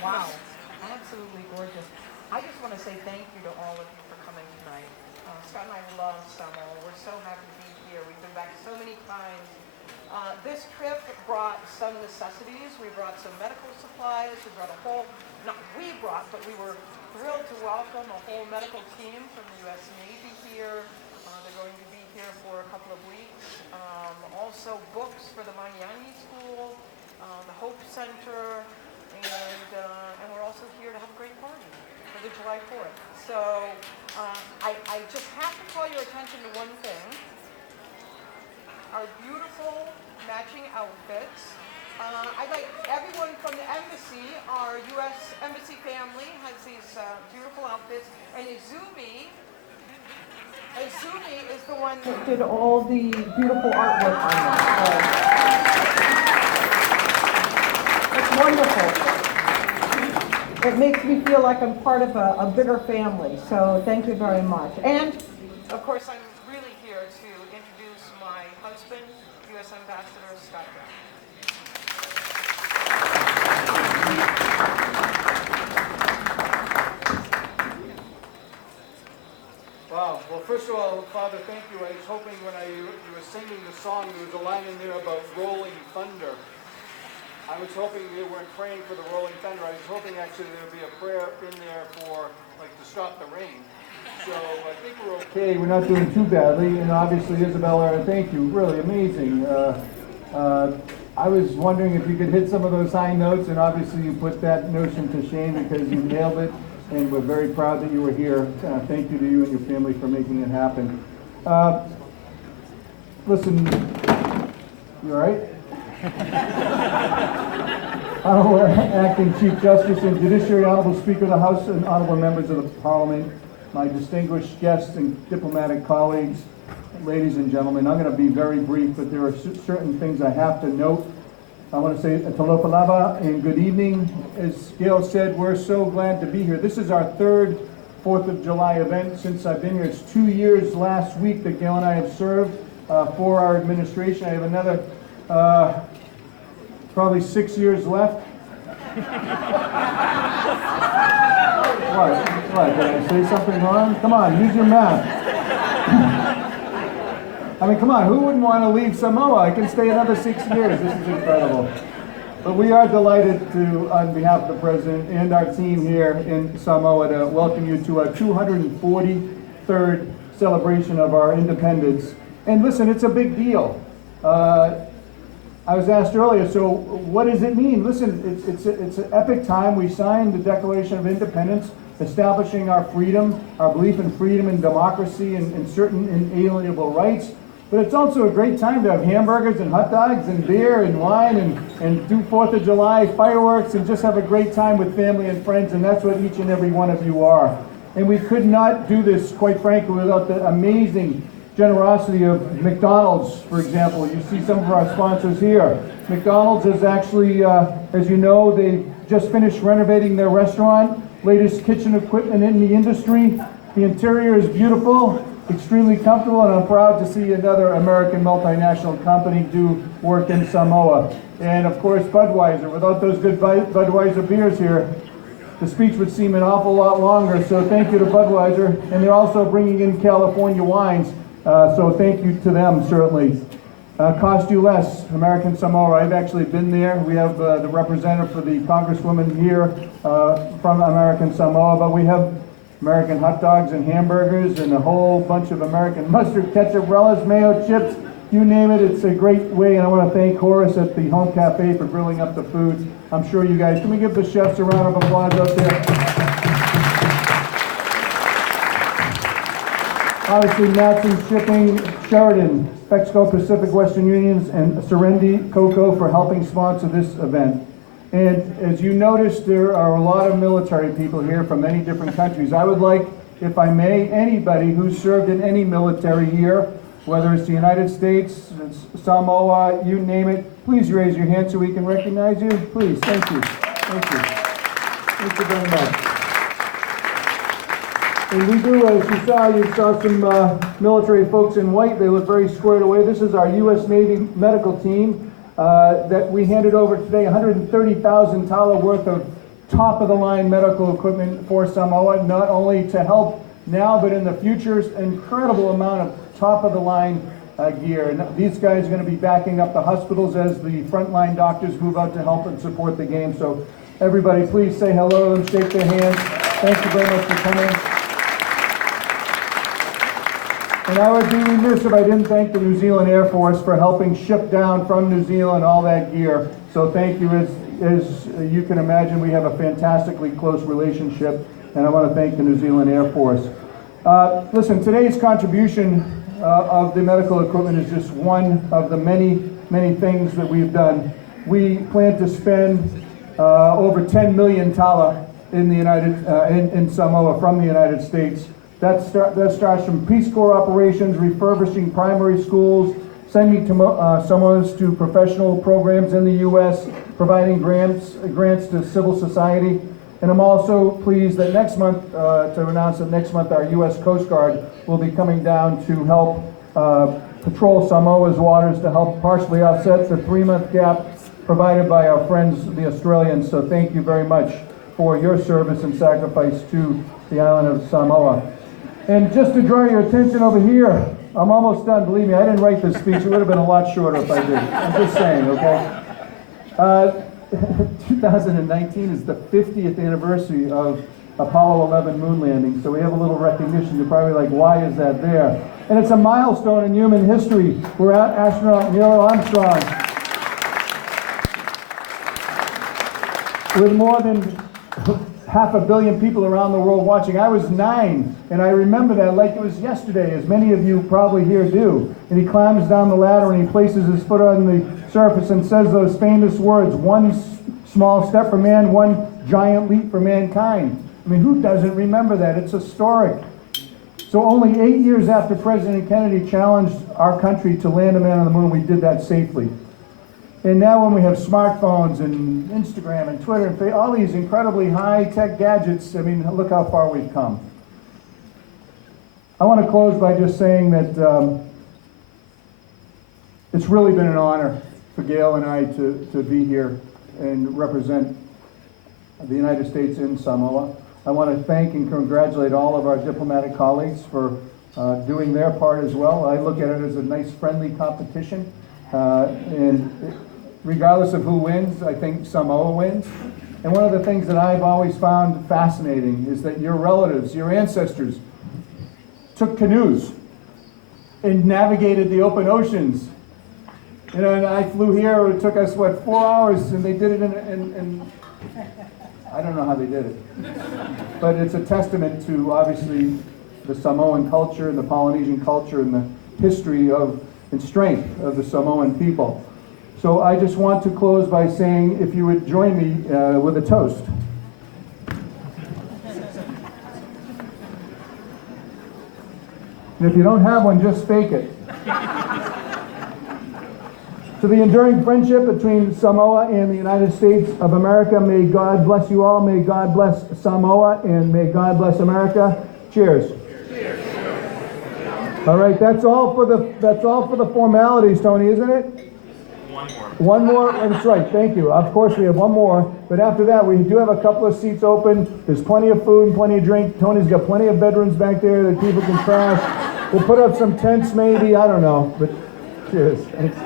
Wow, absolutely gorgeous. I just want to say thank you to all of you for coming tonight. Scott and I love Samoa. We're so happy to be here. We've been back so many times. This trip brought some necessities. We brought some medical supplies. We brought a whole, not we brought, but we were thrilled to welcome a whole medical team from the U.S. Navy here. They're going to be here for a couple of weeks. Also books for the Manyanyi School, the Hope Center, and we're also here to have a great party for the July 4th. So I just have to call your attention to one thing. Our beautiful matching outfits. I'd like everyone from the embassy, our U.S. Embassy family has these beautiful outfits, and Izumi is the one that did all the beautiful artwork on them. So it's wonderful. It makes me feel like I'm part of a bigger family, so thank you very much. And, of course, I'm really here to introduce my husband, U.S. Ambassador Scott Brown. Wow. Well, first of all, Father, thank you. I was hoping when you were singing the song, there was a line in there about rolling thunder. I was hoping they weren't praying for the rolling thunder. I was hoping actually there would be a prayer in there for, like, to stop the rain. So I think we're okay. We're not doing too badly. And obviously, Isabella, thank you. Really amazing. I was wondering if you could hit some of those high notes, and obviously you put that notion to shame because you nailed it. And we're very proud that you were here. Thank you to you and your family for making it happen. Listen, you all right? Honorable Acting Chief Justice and Judiciary, Honorable Speaker of the House, and honorable members of the Parliament, my distinguished guests and diplomatic colleagues, ladies and gentlemen, I'm going to be very brief, but there are certain things I have to note. I want to say talofa lava and good evening. As Gail said, we're so glad to be here. This is our third 4th of July event since I've been here. It's 2 years last week that Gail and I have served for our administration. I have another probably 6 years left. What? Did I say something wrong? Come on, use your math. I mean, come on, who wouldn't want to leave Samoa? I can stay another 6 years. This is incredible. But we are delighted to, on behalf of the President and our team here in Samoa, to welcome you to our 243rd celebration of our independence. And listen, it's a big deal. I was asked earlier, so what does it mean? Listen, it's an epic time. We signed the Declaration of Independence, establishing our freedom, our belief in freedom and democracy and certain inalienable rights. But it's also a great time to have hamburgers and hot dogs and beer and wine and do 4th of July fireworks and just have a great time with family and friends, and that's what each and every one of you are. And we could not do this, quite frankly, without the amazing generosity of McDonald's, for example. You see some of our sponsors here. McDonald's is actually, as you know, they just finished renovating their restaurant, latest kitchen equipment in the industry. The interior is beautiful, extremely comfortable, and I'm proud to see another American multinational company do work in Samoa. And of course, Budweiser. Without those good Budweiser beers here, the speech would seem an awful lot longer. So thank you to Budweiser. And they're also bringing in California wines. So thank you to them, certainly. Cost you less, American Samoa. I've actually been there. We have the representative for the Congresswoman here from American Samoa, but we have American hot dogs and hamburgers and a whole bunch of American mustard, ketchup, relish, mayo, chips, you name it. It's a great way, and I want to thank Horace at the Home Cafe for grilling up the food. I'm sure you guys, can we give the chefs a round of applause up there? Obviously, Matson Shipping, Sheridan, Mexico Pacific Western Unions, and Serendi Coco for helping sponsor this event. And as you noticed, there are a lot of military people here from many different countries. I would like, if I may, anybody who's served in any military here, whether it's the United States, it's Samoa, you name it, please raise your hand so we can recognize you. Please, thank you. Thank you. Thank you very much. And we do, as you saw some military folks in white. They look very squared away. This is our U.S. Navy medical team that we handed over today, 130,000 tala worth of top-of-the-line medical equipment for Samoa, not only to help now, but in the future, incredible amount of top-of-the-line gear. And these guys are going to be backing up the hospitals as the frontline doctors move out to help and support the game. So everybody, please say hello and shake their hands. Thank you very much for coming. And I would be remiss if I didn't thank the New Zealand Air Force for helping ship down from New Zealand all that gear. So thank you. As you can imagine, we have a fantastically close relationship, and I want to thank the New Zealand Air Force. Listen, today's contribution of the medical equipment is just one of the many, many things that we've done. We plan to spend over 10 million tala in the in Samoa from the United States. That starts from Peace Corps operations, refurbishing primary schools, sending Samoans to professional programs in the U.S., providing grants to civil society. And I'm also pleased that next month, to announce that next month our U.S. Coast Guard will be coming down to help patrol Samoa's waters to help partially offset the 3-month gap provided by our friends, the Australians. So thank you very much for your service and sacrifice to the island of Samoa. And just to draw your attention over here, I'm almost done. Believe me, I didn't write this speech. It would have been a lot shorter if I did. I'm just saying, okay? 2019 is the 50th anniversary of Apollo 11 moon landing, so we have a little recognition. You're probably like, why is that there? And it's a milestone in human history. We're astronaut Neil Armstrong, with more than 500 million people around the world watching. I was 9, and I remember that like it was yesterday, as many of you probably here do. And he climbs down the ladder and he places his foot on the surface and says those famous words, one small step for man, one giant leap for mankind. I mean, who doesn't remember that? It's historic. So only 8 years after President Kennedy challenged our country to land a man on the moon, we did that safely. And now when we have smartphones and Instagram and Twitter and Facebook, all these incredibly high-tech gadgets, I mean, look how far we've come. I want to close by just saying that it's really been an honor for Gail and I to be here and represent the United States in Samoa. I want to thank and congratulate all of our diplomatic colleagues for doing their part as well. I look at it as a nice, friendly competition. And regardless of who wins, I think Samoa wins. And one of the things that I've always found fascinating is that your relatives, your ancestors, took canoes and navigated the open oceans. You know, and I flew here, it took us, 4 hours, and they did it in I don't know how they did it. But it's a testament to, obviously, the Samoan culture and the Polynesian culture and the history of and strength of the Samoan people. So I just want to close by saying, if you would join me with a toast. And if you don't have one, just fake it. To the enduring friendship between Samoa and the United States of America, may God bless you all, may God bless Samoa, and may God bless America. Cheers. Cheers. All right, that's all for the formalities, Tony, isn't it? One more, that's right, thank you. Of course, we have one more, but after that, we do have a couple of seats open. There's plenty of food and plenty of drink. Tony's got plenty of bedrooms back there that people can crash. We'll put up some tents maybe, I don't know, but cheers. Thanks.